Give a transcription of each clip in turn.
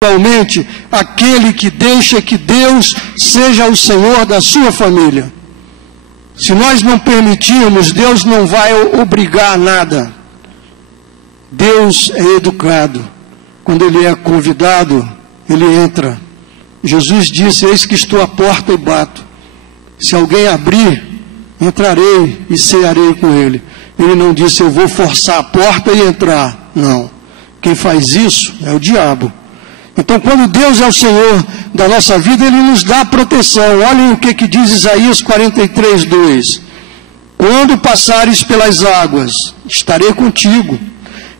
Principalmente aquele que deixa que Deus seja o Senhor da sua família. Se nós não permitirmos, Deus não vai obrigar a nada. Deus é educado. Quando Ele é convidado, Ele entra. Jesus disse: eis que estou à porta e bato. Se alguém abrir, entrarei e cearei com ele. Ele não disse: eu vou forçar a porta e entrar. Não. Quem faz isso é o diabo. Então, quando Deus é o Senhor da nossa vida, Ele nos dá proteção. Olhem o que diz Isaías 43, 2. Quando passares pelas águas, estarei contigo.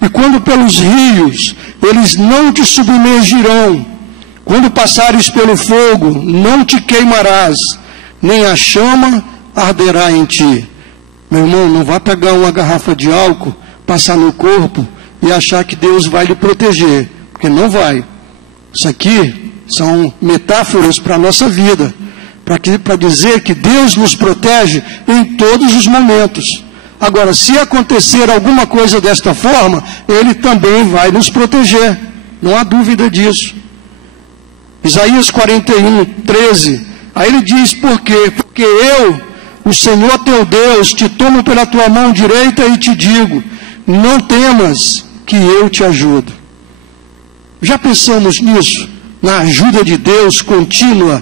E quando pelos rios, eles não te submergirão. Quando passares pelo fogo, não te queimarás, nem a chama arderá em ti. Meu irmão, não vá pegar uma garrafa de álcool, passar no corpo e achar que Deus vai lhe proteger, porque não vai. Isso aqui são metáforas para a nossa vida, para dizer que Deus nos protege em todos os momentos. Agora, se acontecer alguma coisa desta forma, Ele também vai nos proteger, não há dúvida disso. Isaías 41, 13, aí ele diz: por quê? Porque eu, o Senhor teu Deus, te tomo pela tua mão direita e te digo: não temas, que eu te ajudo. Já pensamos nisso? Na ajuda de Deus contínua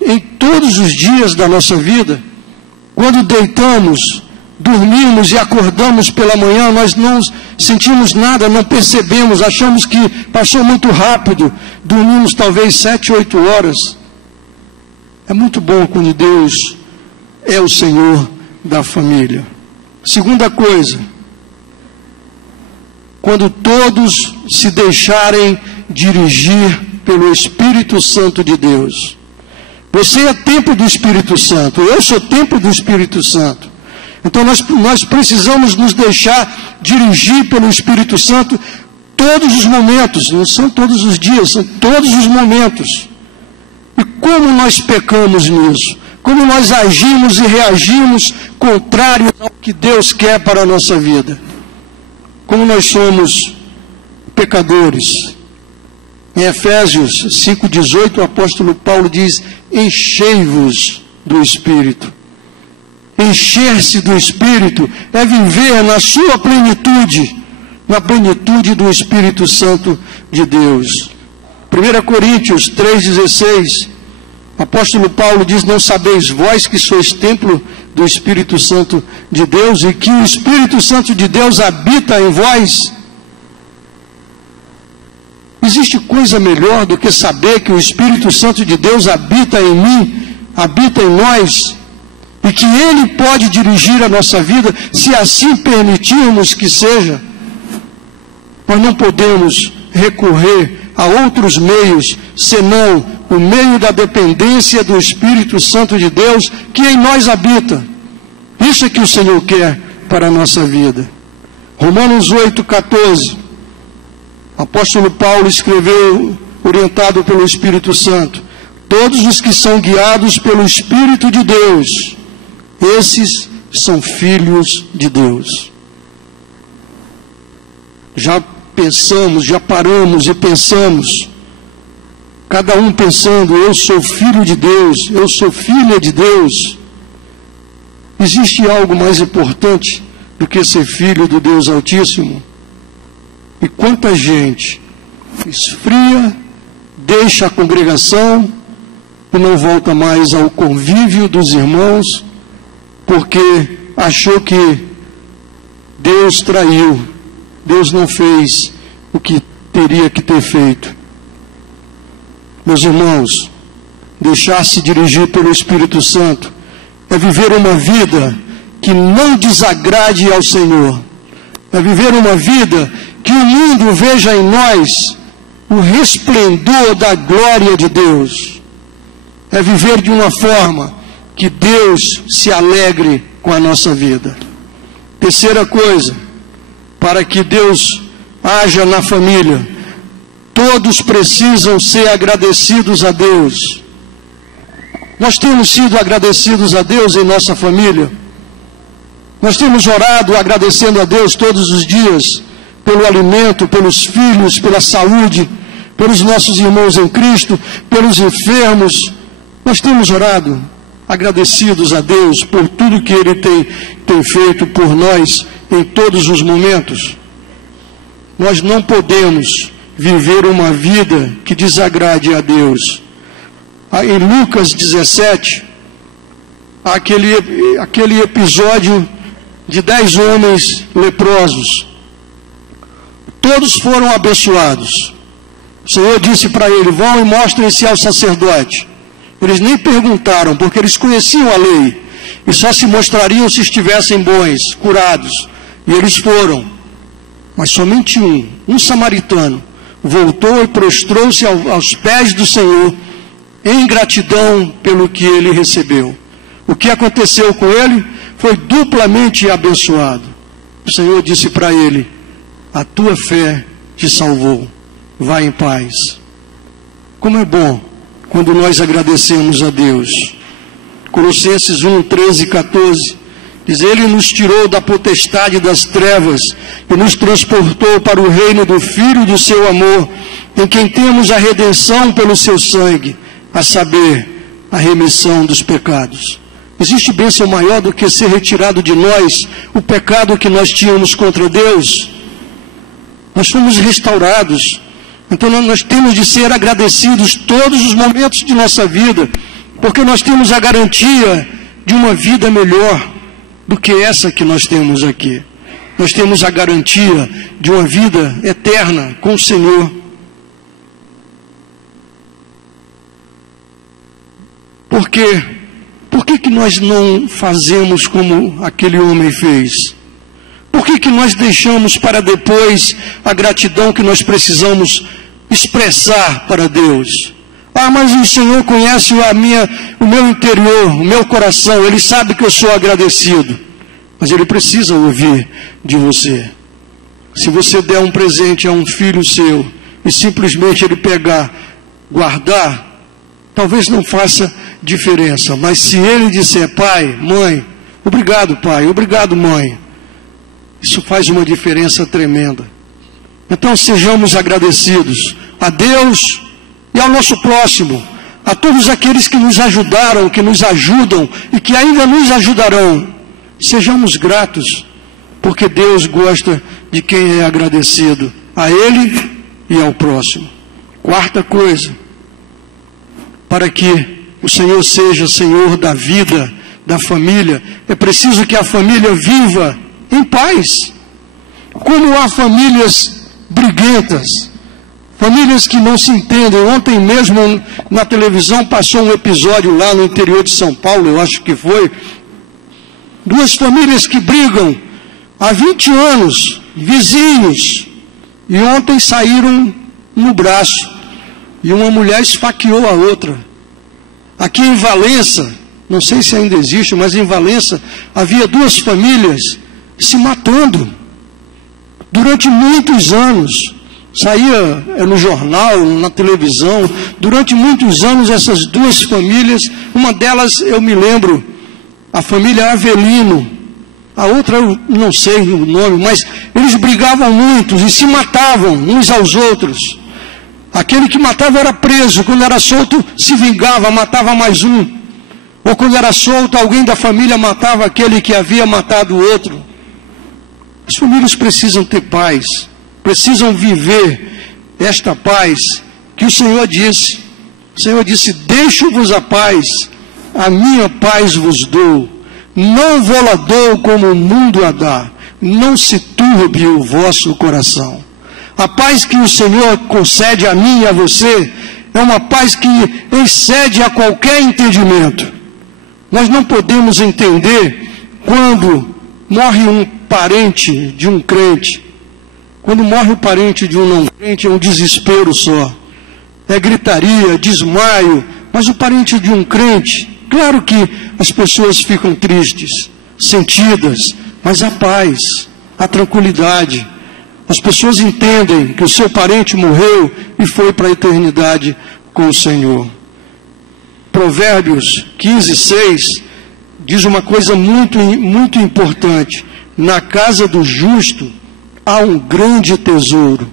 em todos os dias da nossa vida? Quando deitamos, dormimos e acordamos pela manhã, nós não sentimos nada, não percebemos, achamos que passou muito rápido, dormimos talvez 7, 8 horas. É muito bom quando Deus é o Senhor da família. Segunda coisa, quando todos se deixarem dirigir pelo Espírito Santo de Deus. Você é templo do Espírito Santo, eu sou templo do Espírito Santo. Então nós precisamos nos deixar dirigir pelo Espírito Santo todos os momentos, não são todos os dias, são todos os momentos. E como nós pecamos nisso? Como nós agimos e reagimos contrário ao que Deus quer para a nossa vida? Como nós somos pecadores. Em Efésios 5,18, o apóstolo Paulo diz: enchei-vos do Espírito. Encher-se do Espírito é viver na sua plenitude, na plenitude do Espírito Santo de Deus. 1 Coríntios 3,16, o apóstolo Paulo diz: não sabeis vós que sois templo do Espírito Santo de Deus e que o Espírito Santo de Deus habita em vós? Existe coisa melhor do que saber que o Espírito Santo de Deus habita em mim, habita em nós, e que Ele pode dirigir a nossa vida, se assim permitirmos que seja? Nós não podemos recorrer a outros meios, senão o meio da dependência do Espírito Santo de Deus, que em nós habita. Isso é que o Senhor quer para a nossa vida. Romanos 8,14. O apóstolo Paulo escreveu, orientado pelo Espírito Santo: todos os que são guiados pelo Espírito de Deus, esses são filhos de Deus. Já pensamos, já paramos e pensamos, cada um pensando: eu sou filho de Deus, eu sou filha de Deus. Existe algo mais importante do que ser filho do Deus Altíssimo? E quanta gente esfria, deixa a congregação e não volta mais ao convívio dos irmãos, porque achou que Deus traiu, Deus não fez o que teria que ter feito. Meus irmãos, deixar-se dirigir pelo Espírito Santo é viver uma vida que não desagrade ao Senhor. É viver uma vida que o mundo veja em nós o resplendor da glória de Deus. É viver de uma forma que Deus se alegre com a nossa vida. Terceira coisa, para que Deus haja na família, todos precisam ser agradecidos a Deus. Nós temos sido agradecidos a Deus em nossa família. Nós temos orado agradecendo a Deus todos os dias, pelo alimento, pelos filhos, pela saúde, pelos nossos irmãos em Cristo, pelos enfermos. Nós temos orado, agradecidos a Deus por tudo que Ele tem feito por nós em todos os momentos. Nós não podemos viver uma vida que desagrade a Deus. Em Lucas 17, aquele episódio de 10 homens leprosos. Todos foram abençoados. O Senhor disse para eles: vão e mostrem-se ao sacerdote. Eles nem perguntaram, porque eles conheciam a lei, e só se mostrariam se estivessem bons, curados. E eles foram. Mas somente um samaritano, voltou e prostrou-se aos pés do Senhor, em gratidão pelo que ele recebeu. O que aconteceu com ele foi duplamente abençoado. O Senhor disse para ele: a tua fé te salvou, vai em paz. Como é bom quando nós agradecemos a Deus. Colossenses 1, 13 e 14, diz: Ele nos tirou da potestade das trevas e nos transportou para o reino do Filho do seu amor, em quem temos a redenção pelo seu sangue, a saber, a remissão dos pecados. Existe bênção maior do que ser retirado de nós o pecado que nós tínhamos contra Deus? Nós fomos restaurados. Então nós temos de ser agradecidos todos os momentos de nossa vida, porque nós temos a garantia de uma vida melhor do que essa que nós temos aqui. Nós temos a garantia de uma vida eterna com o Senhor. Por quê? Por que nós não fazemos como aquele homem fez? Por que nós deixamos para depois a gratidão que nós precisamos expressar para Deus? Ah, mas o Senhor conhece o meu interior, o meu coração, Ele sabe que eu sou agradecido. Mas Ele precisa ouvir de você. Se você der um presente a um filho seu e simplesmente ele pegar, guardar, talvez não faça diferença. Mas se ele disser: pai, mãe, obrigado pai, obrigado mãe, isso faz uma diferença tremenda. Então sejamos agradecidos a Deus e ao nosso próximo, a todos aqueles que nos ajudaram, que nos ajudam e que ainda nos ajudarão. Sejamos gratos, porque Deus gosta de quem é agradecido, a Ele e ao próximo. Quarta coisa, para que o Senhor seja Senhor da vida, da família, é preciso que a família viva em paz. Como há famílias briguentas, famílias que não se entendem. Ontem mesmo na televisão passou um episódio lá no interior de São Paulo, eu acho que foi. Duas famílias que brigam há 20 anos, vizinhos, e ontem saíram no braço, e uma mulher esfaqueou a outra. Aqui em Valença, não sei se ainda existe, mas em Valença havia duas famílias se matando durante muitos anos. Saía no jornal, na televisão. Durante muitos anos essas duas famílias, uma delas eu me lembro, a família Avelino, a outra eu não sei o nome, mas eles brigavam muito e se matavam uns aos outros. Aquele que matava era preso, quando era solto se vingava, matava mais um. Ou quando era solto, alguém da família matava aquele que havia matado o outro. As famílias precisam ter paz, precisam viver esta paz que o Senhor disse. O Senhor disse: deixo-vos a paz, a minha paz vos dou. Não vou-la dou como o mundo a dá. Não se turbe o vosso coração. A paz que o Senhor concede a mim e a você é uma paz que excede a qualquer entendimento. Nós não podemos entender quando morre um parente de um crente. Quando morre o parente de um não crente é um desespero só. É gritaria, desmaio. Mas o parente de um crente, claro que as pessoas ficam tristes, sentidas, mas a paz, a tranquilidade. As pessoas entendem que o seu parente morreu e foi para a eternidade com o Senhor. Provérbios 15, 6 diz uma coisa muito, muito importante. Na casa do justo há um grande tesouro.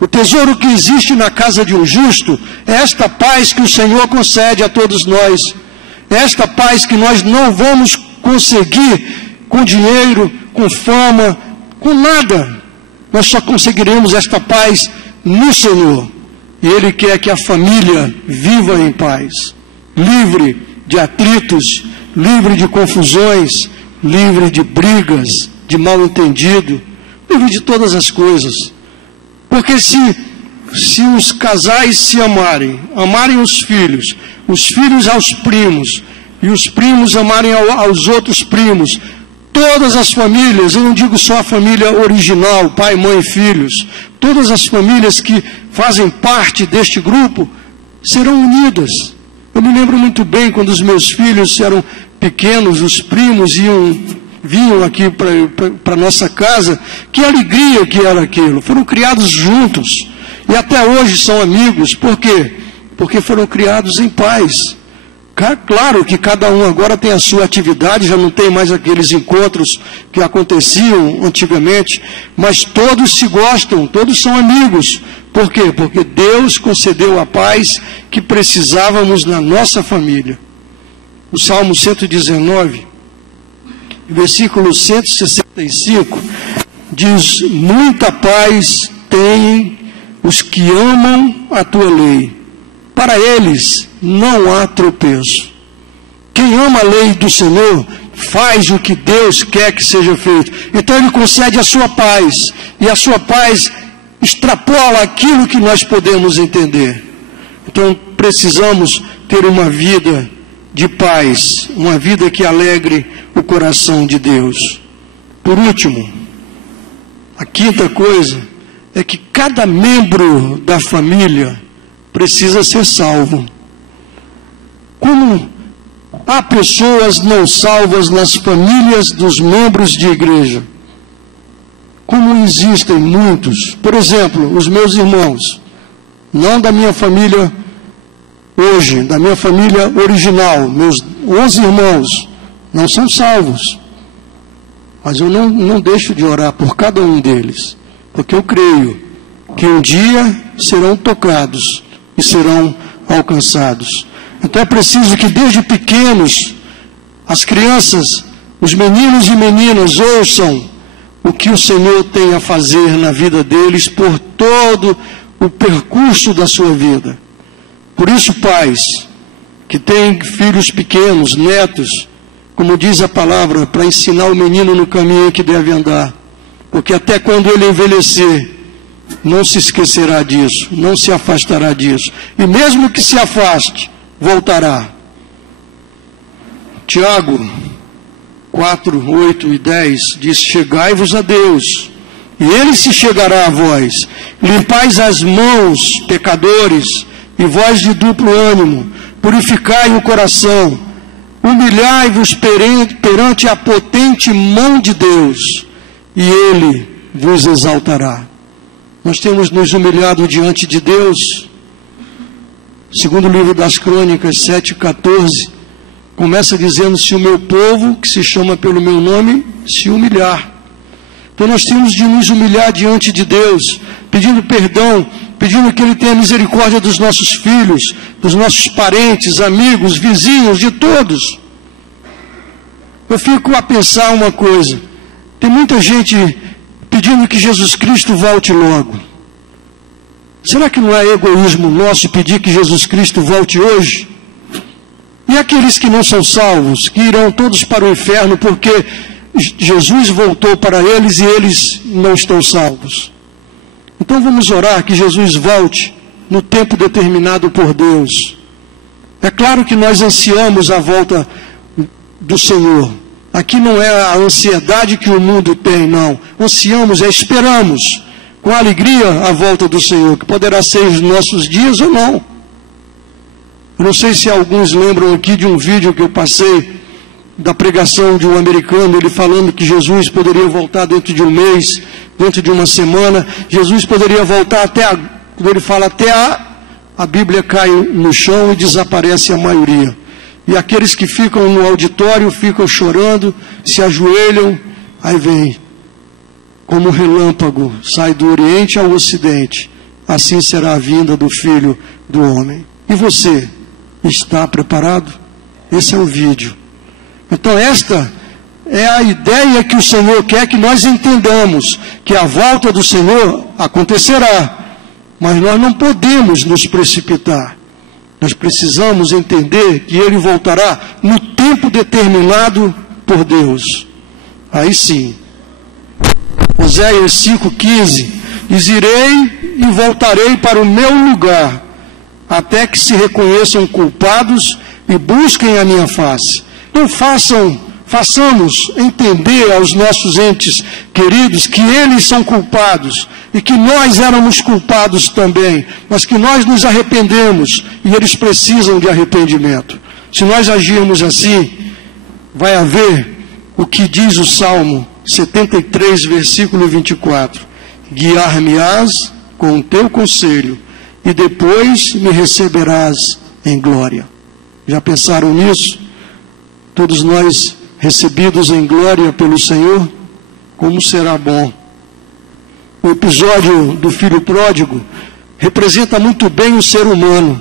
O tesouro que existe na casa de um justo é esta paz que o Senhor concede a todos nós. É esta paz que nós não vamos conseguir com dinheiro, com fama, com nada. Nós só conseguiremos esta paz no Senhor. E Ele quer que a família viva em paz, livre de atritos, livre de confusões, livre de brigas, de mal-entendido, livre de todas as coisas. Porque se os casais se amarem os filhos aos primos, e os primos amarem aos outros primos, todas as famílias, eu não digo só a família original, pai, mãe e filhos, todas as famílias que fazem parte deste grupo serão unidas. Eu me lembro muito bem quando os meus filhos eram pequenos, os primos vinham aqui para a nossa casa, que alegria que era aquilo. Foram criados juntos e até hoje são amigos. Por quê? Porque foram criados em paz. Claro que cada um agora tem a sua atividade, já não tem mais aqueles encontros que aconteciam antigamente, mas todos se gostam, todos são amigos. Por quê? Porque Deus concedeu a paz que precisávamos na nossa família. O Salmo 119, versículo 165, diz: muita paz têm os que amam a tua lei. Para eles não há tropeço. Quem ama a lei do Senhor faz o que Deus quer que seja feito. Então Ele concede a sua paz. E a sua paz extrapola aquilo que nós podemos entender. Então precisamos ter uma vida de paz, uma vida que alegre o coração de Deus. Por último, a quinta coisa é que cada membro da família precisa ser salvo. Como há pessoas não salvas nas famílias dos membros de igreja, como existem muitos, por exemplo, os meus irmãos, não da minha família hoje, da minha família original, meus 11 irmãos, não são salvos. Mas eu não deixo de orar por cada um deles, porque eu creio que um dia serão tocados e serão alcançados. Então é preciso que desde pequenos as crianças, os meninos e meninas ouçam o que o Senhor tem a fazer na vida deles por todo o percurso da sua vida. Por isso, pais que têm filhos pequenos, netos, como diz a palavra, para ensinar o menino no caminho que deve andar, porque até quando ele envelhecer, não se esquecerá disso, não se afastará disso. E mesmo que se afaste, voltará. Tiago 4, 8 e 10 diz: chegai-vos a Deus, e Ele se chegará a vós. Limpais as mãos, pecadores, e vós de duplo ânimo, purificai o coração, humilhai-vos perante a potente mão de Deus, e Ele vos exaltará. Nós temos nos humilhado diante de Deus. Segundo o livro das Crônicas 7,14, começa dizendo: se o meu povo, que se chama pelo meu nome, se humilhar. Então nós temos de nos humilhar diante de Deus, pedindo perdão, pedindo que Ele tenha misericórdia dos nossos filhos, dos nossos parentes, amigos, vizinhos, de todos. Eu fico a pensar uma coisa: tem muita gente pedindo que Jesus Cristo volte logo. Será que não é egoísmo nosso pedir que Jesus Cristo volte hoje? E aqueles que não são salvos, que irão todos para o inferno porque Jesus voltou para eles e eles não estão salvos? Então vamos orar que Jesus volte no tempo determinado por Deus. É claro que nós ansiamos a volta do Senhor. Aqui não é a ansiedade que o mundo tem, não. Ansiamos, esperamos com alegria a volta do Senhor, que poderá ser os nossos dias ou não. Eu não sei se alguns lembram aqui de um vídeo que eu passei da pregação de um americano, ele falando que Jesus poderia voltar dentro de um mês, dentro de uma semana. Jesus poderia voltar quando ele fala até a Bíblia cai no chão e desaparece a maioria. E aqueles que ficam no auditório ficam chorando, se ajoelham, aí vem como um relâmpago, sai do Oriente ao Ocidente assim será a vinda do Filho do Homem. E você, está preparado? Esse é o vídeo. Então esta é a ideia que o Senhor quer que nós entendamos, que a volta do Senhor acontecerá, mas nós não podemos nos precipitar. Nós precisamos entender que Ele voltará no tempo determinado por Deus. Aí sim. Oséias 5,15 diz: irei e voltarei para o meu lugar, até que se reconheçam culpados e busquem a minha face. Não façamos entender aos nossos entes queridos que eles são culpados e que nós éramos culpados também, mas que nós nos arrependemos e eles precisam de arrependimento. Se nós agirmos assim, vai haver o que diz o Salmo 73, versículo 24: guiar-me-ás com o teu conselho e depois me receberás em glória. Já pensaram nisso? Todos nós recebidos em glória pelo Senhor, como será bom. O episódio do filho pródigo representa muito bem o ser humano,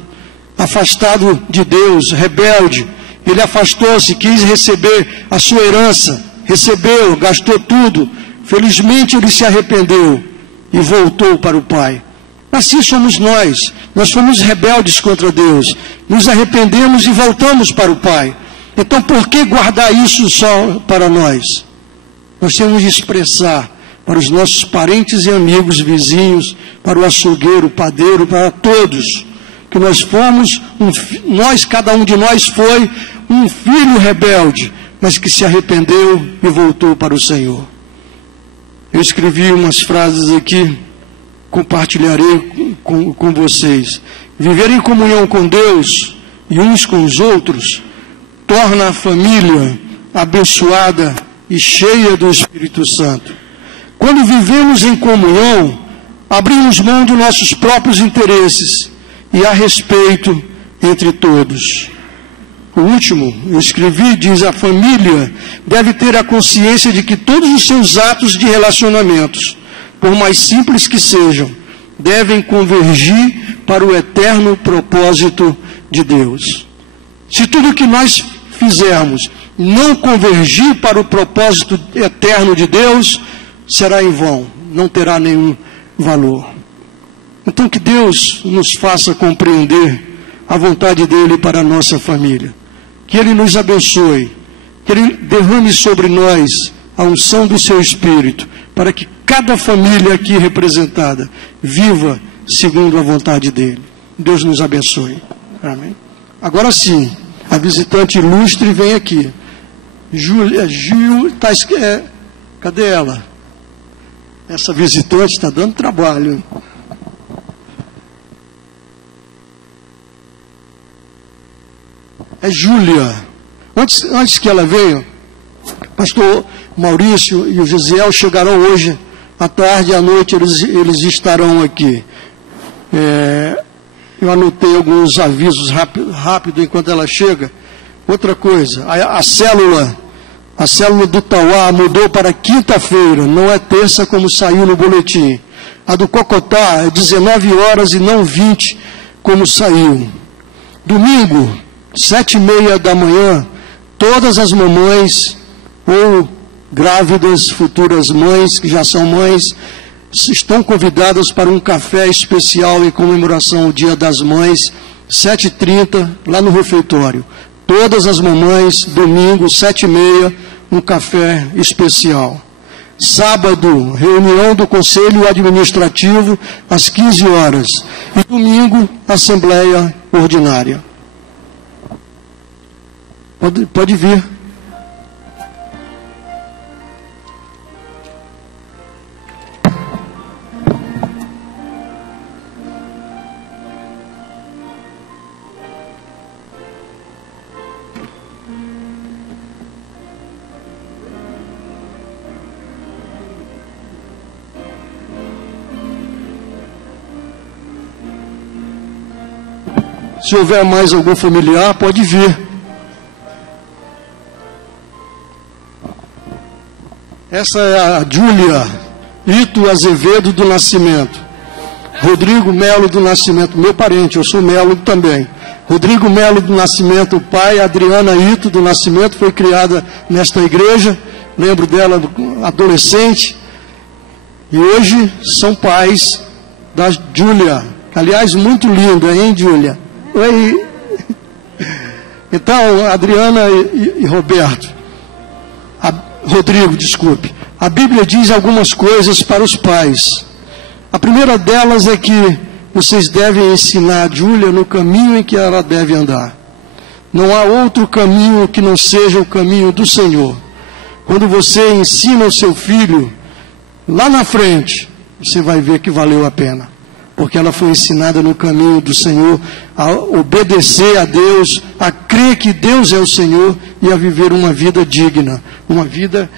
afastado de Deus, rebelde. Ele afastou-se, quis receber a sua herança, recebeu, gastou tudo. Felizmente ele se arrependeu e voltou para o Pai. Assim somos nós fomos rebeldes contra Deus, nos arrependemos e voltamos para o Pai. Então por que guardar isso só para nós? Nós temos de expressar para os nossos parentes e amigos, vizinhos, para o açougueiro, o padeiro, para todos, que cada um de nós foi um filho rebelde, mas que se arrependeu e voltou para o Senhor. Eu escrevi umas frases aqui, compartilharei com vocês. Viver em comunhão com Deus e uns com os outros torna a família abençoada e cheia do Espírito Santo. Quando vivemos em comunhão, abrimos mão de nossos próprios interesses e há respeito entre todos. O último, eu escrevi, diz: a família deve ter a consciência de que todos os seus atos de relacionamentos, por mais simples que sejam, devem convergir para o eterno propósito de Deus. Se tudo que nós fizermos não convergir para o propósito eterno de Deus, será em vão, não terá nenhum valor. Então que Deus nos faça compreender a vontade dEle para a nossa família. Que Ele nos abençoe, que Ele derrame sobre nós a unção do Seu Espírito, para que cada família aqui representada viva segundo a vontade dEle. Deus nos abençoe. Amém. Agora sim, a visitante ilustre vem aqui. Cadê ela? Essa visitante está dando trabalho, hein? É Júlia. Antes que ela venha, pastor Maurício e o Gisiel chegarão hoje, à tarde e à noite eles estarão aqui. Eu anotei alguns avisos rápido enquanto ela chega. Outra coisa, a célula do Tauá mudou para quinta-feira, não é terça como saiu no boletim. A do Cocotá é 19 horas e não 20 como saiu. Domingo, 7h30 da manhã, todas as mamães ou grávidas, futuras mães, que já são mães, estão convidadas para um café especial em comemoração ao Dia das Mães, 7h30, lá no refeitório. Todas as mamães, domingo, 7h30, um café especial. Sábado, reunião do Conselho Administrativo, às 15 horas. E domingo, Assembleia Ordinária. Pode vir. Se houver mais algum familiar, pode vir. Essa é a Júlia Ito Azevedo do Nascimento. Rodrigo Melo do Nascimento, meu parente, eu sou Melo também. Rodrigo Melo do Nascimento, o pai, Adriana Ito do Nascimento, foi criada nesta igreja, lembro dela adolescente, e hoje são pais da Júlia, aliás, muito linda, hein, Júlia? Oi. Então, Adriana e Roberto, Rodrigo, desculpe, a Bíblia diz algumas coisas para os pais. A primeira delas é que vocês devem ensinar a Júlia no caminho em que ela deve andar. Não há outro caminho que não seja o caminho do Senhor. Quando você ensina o seu filho, lá na frente, você vai ver que valeu a pena. Porque ela foi ensinada no caminho do Senhor, a obedecer a Deus, a crer que Deus é o Senhor e a viver uma vida digna, uma vida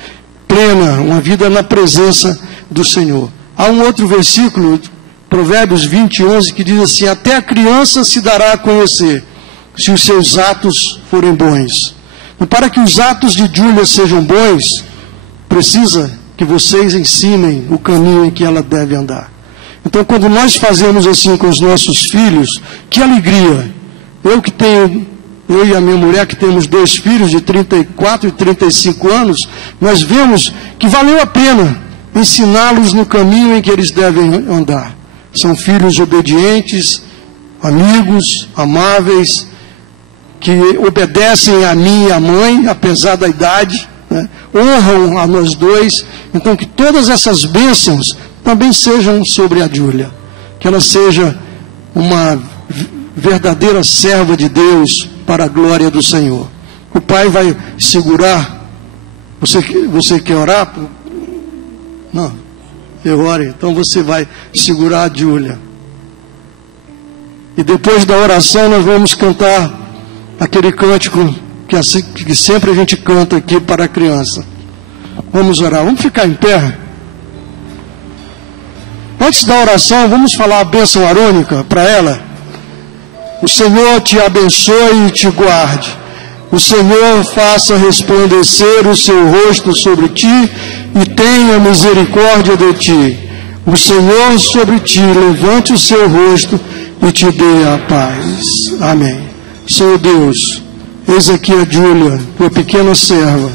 plena, uma vida na presença do Senhor. Há um outro versículo, Provérbios 20:11, que diz assim: até a criança se dará a conhecer, se os seus atos forem bons. E para que os atos de Júlia sejam bons, precisa que vocês ensinem o caminho em que ela deve andar. Então, quando nós fazemos assim com os nossos filhos, que alegria! Eu e a minha mulher, que temos 2 filhos de 34 e 35 anos, nós vemos que valeu a pena ensiná-los no caminho em que eles devem andar. São filhos obedientes, amigos, amáveis, que obedecem a mim e à mãe, apesar da idade, né? Honram a nós dois. Então, que todas essas bênçãos também sejam sobre a Júlia. Que ela seja uma verdadeira serva de Deus para a glória do Senhor. O pai vai segurar. Você quer orar? Não, eu oro. Então você vai segurar a Júlia. E depois da oração nós vamos cantar aquele cântico que sempre a gente canta aqui para a criança. Vamos orar. Vamos ficar em pé. Antes da oração, vamos falar a bênção arônica para ela. O Senhor te abençoe e te guarde. O Senhor faça resplandecer o seu rosto sobre ti e tenha misericórdia de ti. O Senhor sobre ti levante o seu rosto e te dê a paz. Amém. Senhor Deus, eis aqui a Júlia, tua pequena serva,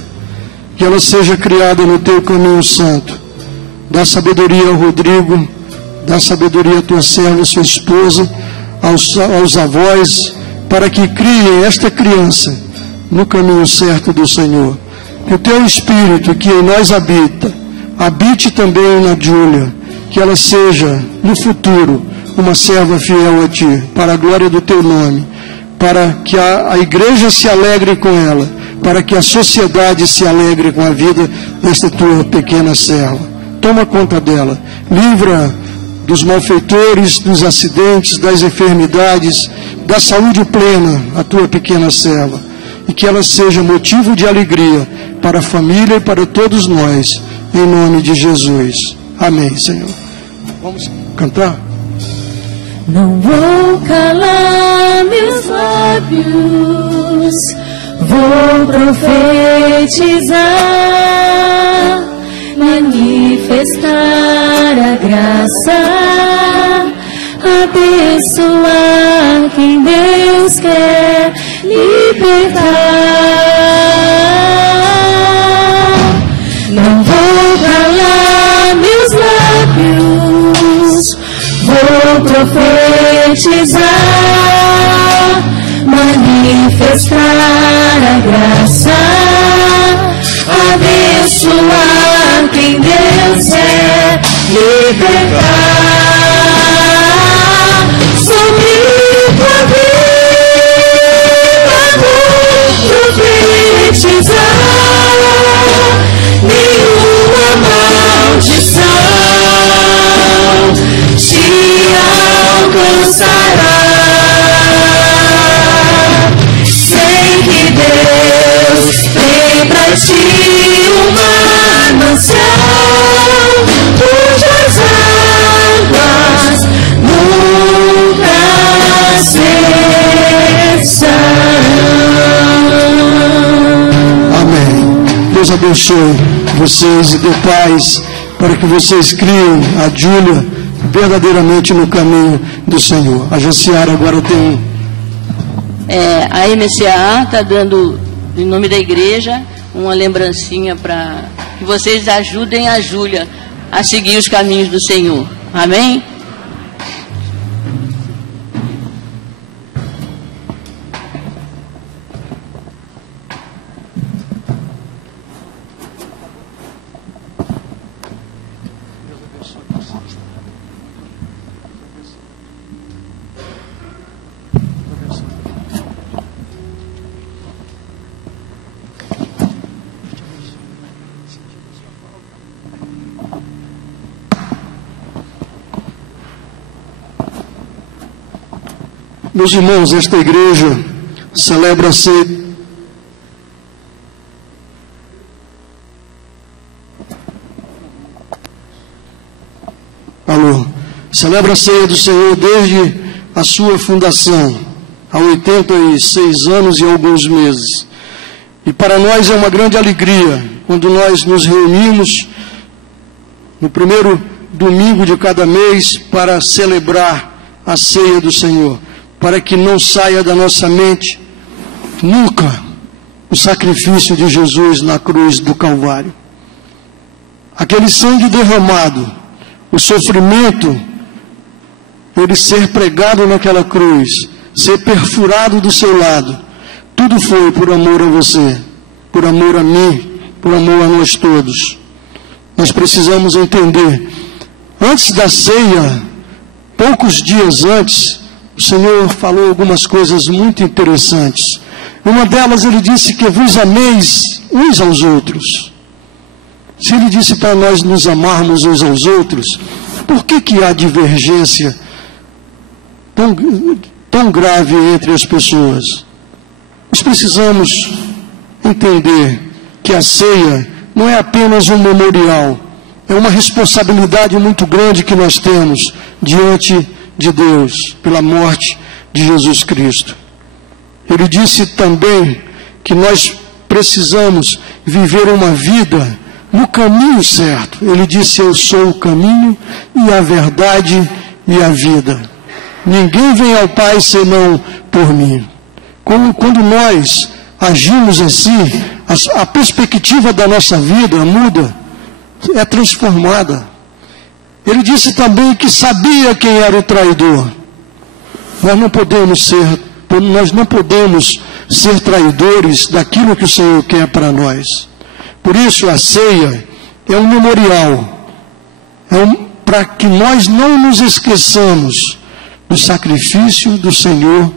que ela seja criada no teu caminho santo. Dá sabedoria ao Rodrigo, dá sabedoria à tua serva, sua esposa, aos avós, para que criem esta criança no caminho certo do Senhor. Que o teu Espírito que em nós habite também na Júlia, que ela seja no futuro uma serva fiel a ti, para a glória do teu nome, para que a igreja se alegre com ela, para que a sociedade se alegre com a vida desta tua pequena serva. Toma conta dela, livra dos malfeitores, dos acidentes, das enfermidades, da saúde plena a tua pequena serva, e que ela seja motivo de alegria para a família e para todos nós, em nome de Jesus. Amém, Senhor. Vamos cantar? Não vou calar meus lábios, vou profetizar, manifestar a graça, abençoar quem Deus quer libertar. Não vou calar meus lábios, vou profetizar, manifestar a graça, abençoar quem Deus é libertar. Sobre tua vida vou profetizar, nenhuma maldição te alcançará. Sei que Deus tem pra ti uma mansão, cujas águas nunca cessarão. Amém. Deus abençoe vocês e dê paz para que vocês criem a Júlia verdadeiramente no caminho do Senhor. A Jaciara agora tem a MCA está dando, em nome da igreja, uma lembrancinha para que vocês ajudem a Júlia a seguir os caminhos do Senhor. Amém? Meus irmãos, esta igreja celebra a ceia. Celebra a ceia do Senhor desde a sua fundação, há 86 anos e alguns meses. E para nós é uma grande alegria quando nós nos reunimos no primeiro domingo de cada mês para celebrar a ceia do Senhor, para que não saia da nossa mente nunca o sacrifício de Jesus na cruz do Calvário. Aquele sangue derramado, o sofrimento, ele ser pregado naquela cruz, ser perfurado do seu lado, tudo foi por amor a você, por amor a mim, por amor a nós todos. Nós precisamos entender, antes da ceia, poucos dias antes, o Senhor falou algumas coisas muito interessantes. Uma delas, ele disse que vos ameis uns aos outros. Se ele disse para nós nos amarmos uns aos outros, por que há divergência tão grave entre as pessoas? Nós precisamos entender que a ceia não é apenas um memorial, é uma responsabilidade muito grande que nós temos diante de Deus, pela morte de Jesus Cristo. Ele disse também que nós precisamos viver uma vida no caminho certo. Ele disse: eu sou o caminho e a verdade e a vida. Ninguém vem ao Pai senão por mim. Quando nós agimos assim, a perspectiva da nossa vida muda, é transformada. Ele disse também que sabia quem era o traidor. Nós não podemos ser traidores daquilo que o Senhor quer para nós. Por isso a ceia é um memorial, para que nós não nos esqueçamos do sacrifício do Senhor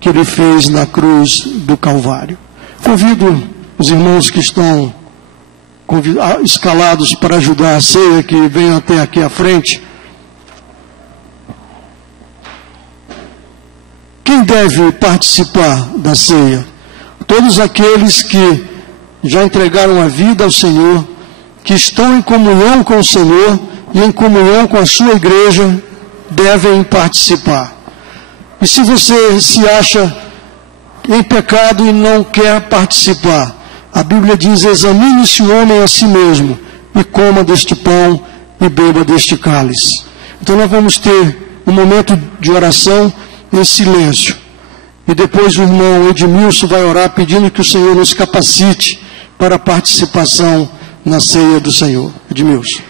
que Ele fez na cruz do Calvário. Convido os irmãos que estão escalados para ajudar a ceia, que venham até aqui à frente. Quem deve participar da ceia? Todos aqueles que já entregaram a vida ao Senhor, que estão em comunhão com o Senhor e em comunhão com a sua igreja, devem participar. E se você se acha em pecado e não quer participar, a Bíblia diz: examine-se o homem a si mesmo, e coma deste pão e beba deste cálice. Então nós vamos ter um momento de oração em silêncio. E depois o irmão Edmilson vai orar pedindo que o Senhor nos capacite para a participação na ceia do Senhor. Edmilson.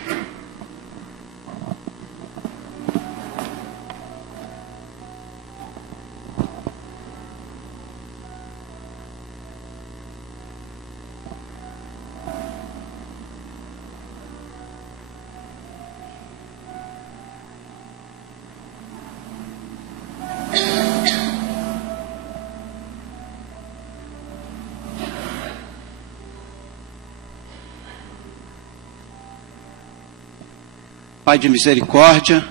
Pai de misericórdia,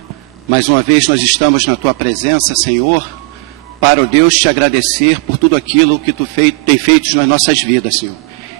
mais uma vez nós estamos na Tua presença, Senhor, para, ó Deus, Te agradecer por tudo aquilo que Tu tem feito nas nossas vidas, Senhor.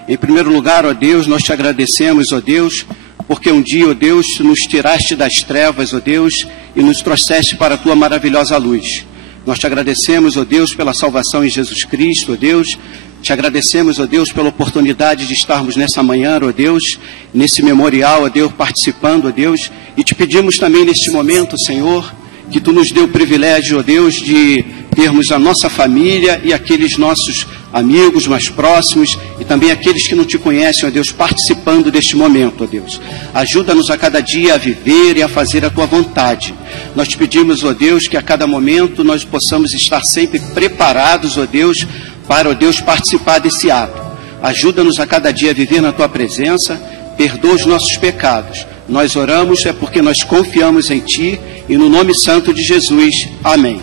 Em primeiro lugar, ó Deus, nós Te agradecemos, ó Deus, porque um dia, ó Deus, Tu nos tiraste das trevas, ó Deus, e nos trouxeste para a Tua maravilhosa luz. Nós Te agradecemos, ó Deus, pela salvação em Jesus Cristo, ó Deus, Te agradecemos, ó Deus, pela oportunidade de estarmos nessa manhã, ó Deus, nesse memorial, ó Deus, participando, ó Deus, e te pedimos também neste momento, Senhor, que Tu nos dê o privilégio, ó Deus, de termos a nossa família e aqueles nossos amigos mais próximos e também aqueles que não Te conhecem, ó Deus, participando deste momento, ó Deus. Ajuda-nos a cada dia a viver e a fazer a Tua vontade. Nós Te pedimos, ó Deus, que a cada momento nós possamos estar sempre preparados, ó Deus, para, ó Deus, participar desse ato. Ajuda-nos a cada dia a viver na Tua presença, perdoa os nossos pecados. Nós oramos é porque nós confiamos em Ti e no nome santo de Jesus. Amém.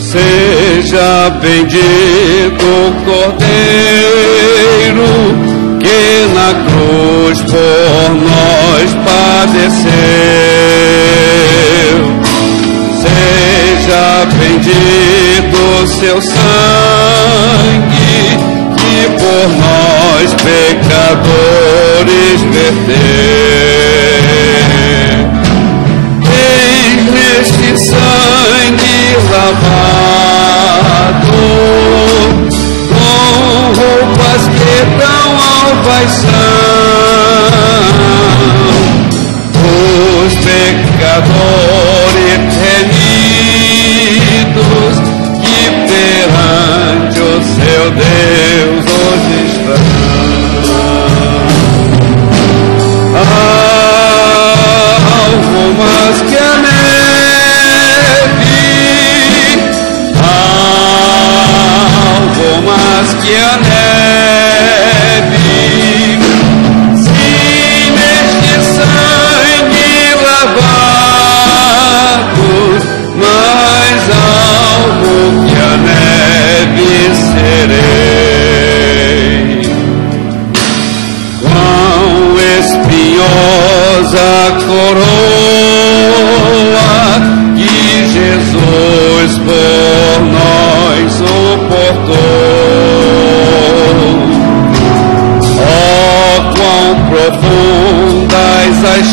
Seja bendito o Cordeiro que na cruz por nós padeceu. Seja bendito o seu sangue que por nós pecadores verteu. Eis neste sangue lavado, com roupas que tão alvas são, os pecadores remidos que perante o seu Deus hoje estão. Algo mais que a que a neve, sim, neste sangue lavados, mais alvo que a neve serei. Quão espinhosa coroa que Jesus por nós suportou. Profundas as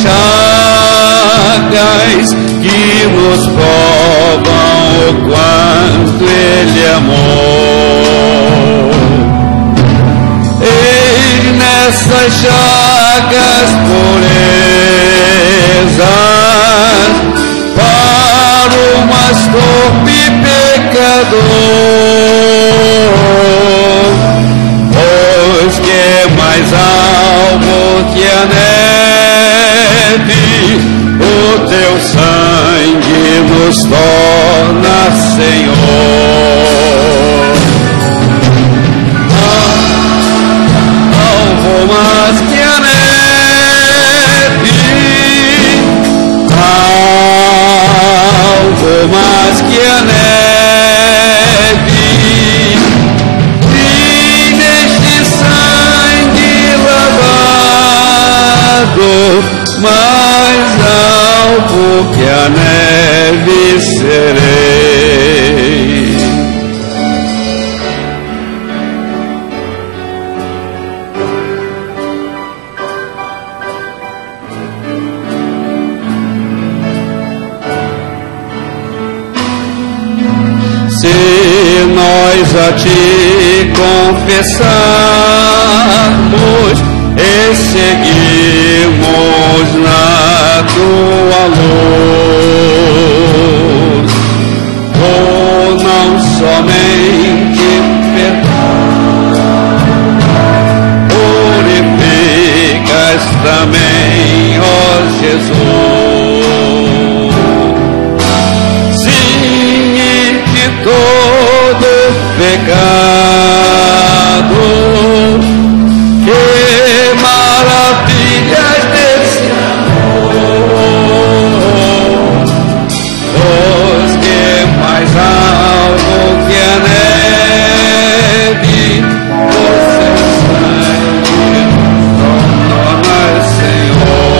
chagas que nos provam o quanto Ele amou. Eis nessas chagas purezas para o mais torpe pecador, pois que é mais alvo que a neve, o Teu sangue nos torna Senhor. Alvo mais que a neve, alvo mais que a neve, e neste sangue mais alvo que a neve serei. Se nós a Ti confessarmos e seguimos na Tua luz, ou não somente purificas também, ó Jesus, sim, de todo pecado. Que maravilhas desse amor, pois que mais alvo que a neve, o seu sangue nos torna Senhor.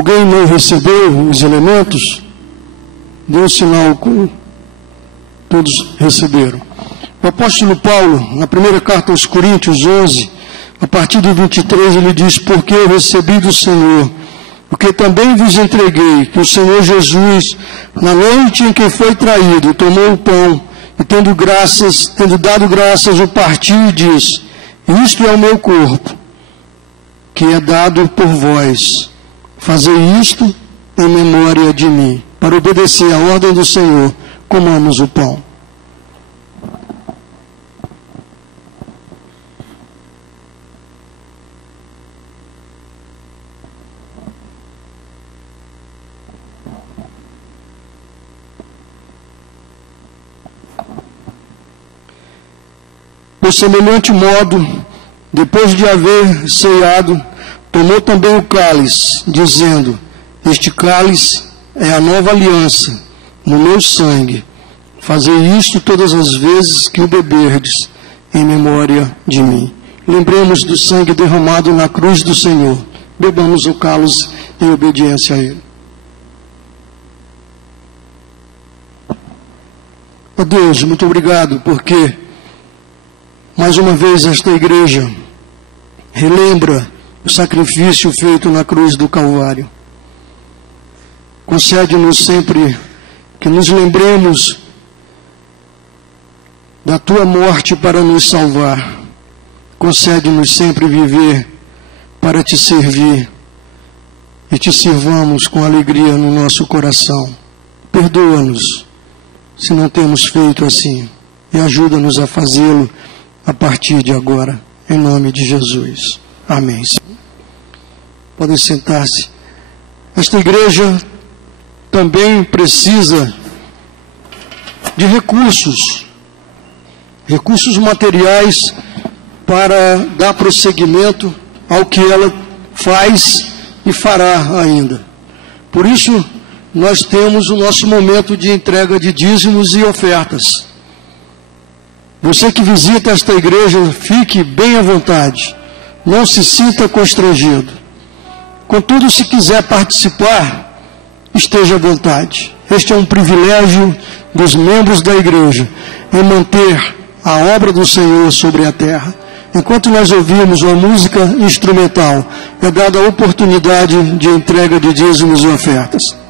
alguém não recebeu os elementos, dê um sinal como todos receberam. O apóstolo Paulo, na primeira carta aos Coríntios 11, a partir do 23, ele diz: porque eu recebi do Senhor, porque também vos entreguei, que o Senhor Jesus, na noite em que foi traído, tomou o pão, e tendo dado graças, o partiu e disse: isto é o meu corpo, que é dado por vós. Fazei isto em memória de mim. Para obedecer à ordem do Senhor, comamos o pão. Por semelhante modo, depois de haver ceado, tomou também o cálice, dizendo: este cálice é a nova aliança no meu sangue. Fazei isto todas as vezes que o beberdes, em memória de mim. Lembremos do sangue derramado na cruz do Senhor. Bebamos o cálice em obediência a Ele. Ó Deus, muito obrigado, porque mais uma vez esta igreja relembra o sacrifício feito na cruz do Calvário. Concede-nos sempre que nos lembremos da Tua morte para nos salvar. Concede-nos sempre viver para Te servir e Te sirvamos com alegria no nosso coração. Perdoa-nos se não temos feito assim e ajuda-nos a fazê-lo a partir de agora, em nome de Jesus. Amém. Podem sentar-se. Esta igreja também precisa de recursos materiais para dar prosseguimento ao que ela faz e fará ainda. Por isso, nós temos o nosso momento de entrega de dízimos e ofertas. Você que visita esta igreja, fique bem à vontade. Não se sinta constrangido. Contudo, se quiser participar, esteja à vontade. Este é um privilégio dos membros da igreja, em manter a obra do Senhor sobre a terra. Enquanto nós ouvimos uma música instrumental, é dada a oportunidade de entrega de dízimos e ofertas.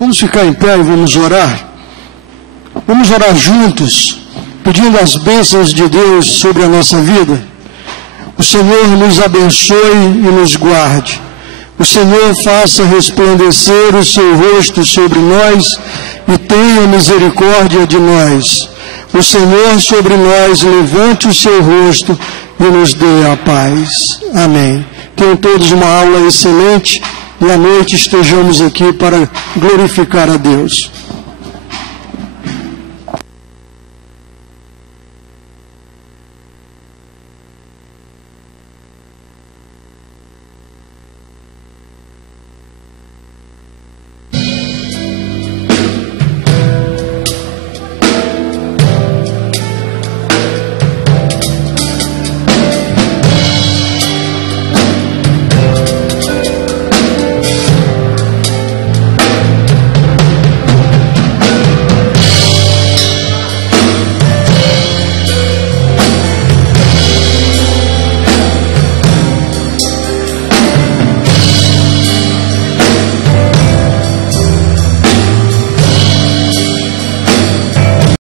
Vamos ficar em pé e vamos orar. Vamos orar juntos, pedindo as bênçãos de Deus sobre a nossa vida. O Senhor nos abençoe e nos guarde. O Senhor faça resplandecer o seu rosto sobre nós e tenha misericórdia de nós. O Senhor sobre nós levante o seu rosto e nos dê a paz. Amém. Tenham todos uma aula excelente. E à noite estejamos aqui para glorificar a Deus.